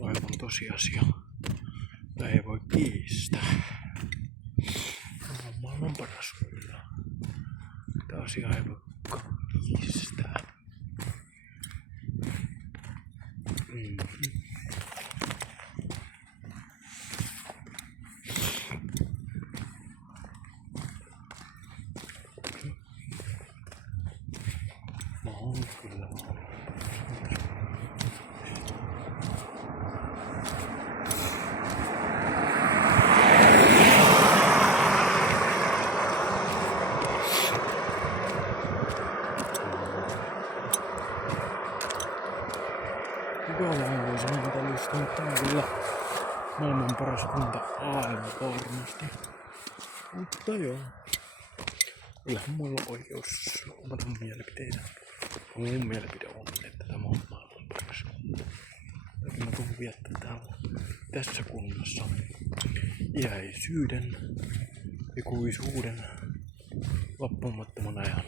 Aivan tosiasia. Tämä ei voi kiistää. Tämä on maailman paras kyllä. Tämä asia ei voi kiistää. Mä oon kyllä kukaan voisi monta listaa, mutta on kyllä maailman paras kunta aivan varmasti. Mutta joo. Kyllähän mulla on oikeus omata mielipiteitä. Mun mielipide on, että tämä on maailman paras kunta. Mä tuun viettää täällä tässä kunnassa iäisyyden, ikuisuuden, loppumattoman ajan.